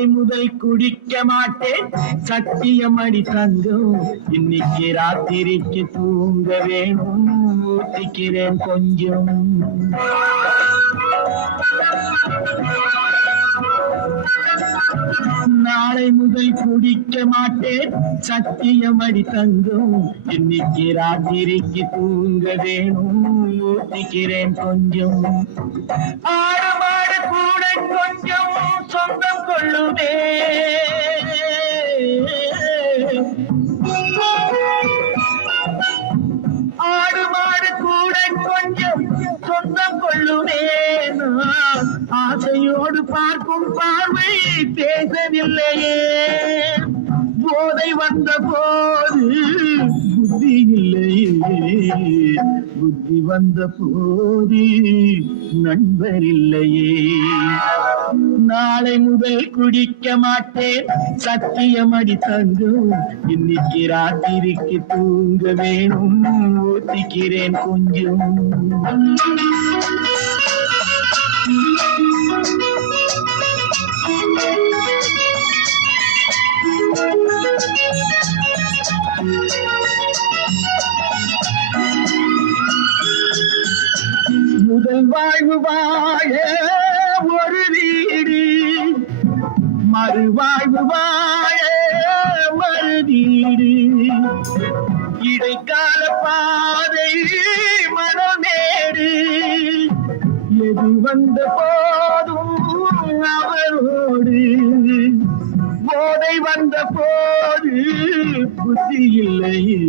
நாளை முதல் குடிக்க மாட்டேன் சத்தியம் அடி தங்கம். இன்னைக்கு ராத்திரிக்கு தூங்க வேணும் ஊத்திக்கிறேன் கொஞ்சம். நாளை முதல் குடிக்க மாட்டேன் சத்தியம் அடி தங்கம். இன்னைக்கு ராத்திரிக்கு தூங்க வேணும் ஊத்திக்கிறேன் கொஞ்சம். ஆடு மாடு கூட கொஞ்சம் சொந்தம் கொள்ளுதே. ஆடு மாடு கூட கொஞ்சம் சொந்தம் கொள்ளுதே. ஆசையோடு பார்க்கும் பார்வை பேசவில்லையே. போதை வந்த போது புத்தி இல்லையே. புத்தி வந்த போது நண்பர் இல்லையே. நாளை முதல் குடிக்க மாட்டேன் சத்தியம் அடி தங்கம். இன்னைக்கு ராத்திரிக்கு தூங்க வேணும் ஊத்திக்கிறேன் கொஞ்சம். முதல் வாழ்வு வாழ ஒரு வீடு, மறுவாழ்வு வாழ மறு வீடு. இடைக்கால பாதை மனமேடு. எது வந்த போதும் அவரோடு. போதை வந்த போது புத்தி இல்லையே.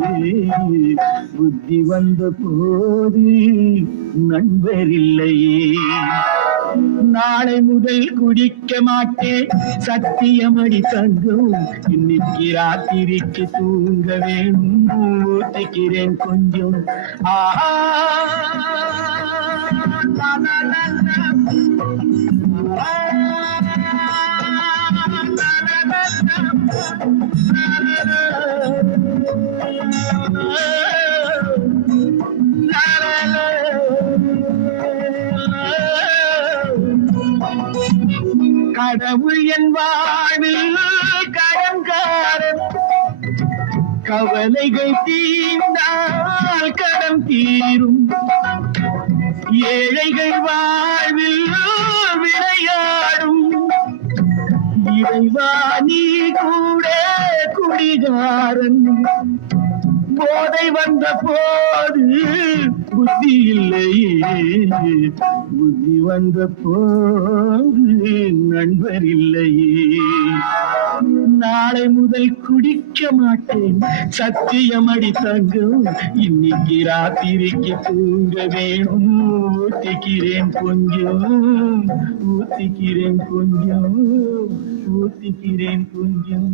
புத்தி வந்த போது நண்பர் இல்லையே. நாளை முதல் குடிக்க மாட்டேன் சத்தியம் அடி தங்கம். இன்னைக்கு ராத்திரிக்கு தூங்க வேணும் ஊத்திக்கிறேன் கொஞ்சம். ஆஹா கடவுள் என் வாழ்வில் கடன்காரன். கவலைகள் தீர்ந்தால் கடன் தீரும். ஏழைகள் வாழ்வில் விளையாடும். இறைவா நீ கூட குடிகாரன். போதை வந்த போது புத்தி இல்லையே. புத்தி வந்த போது நண்பர் இல்லையே. நாளை முதல் குடிக்க மாட்டேன் சத்தியம் அடி தங்கம். இன்னைக்கு ராத்திரிக்கு தூங்க வேணும் ஊத்திக்கிறேன் கொஞ்சம். ஊத்திக்கிறேன் கொஞ்சம். ஊத்திக்கிறேன் கொஞ்சம்.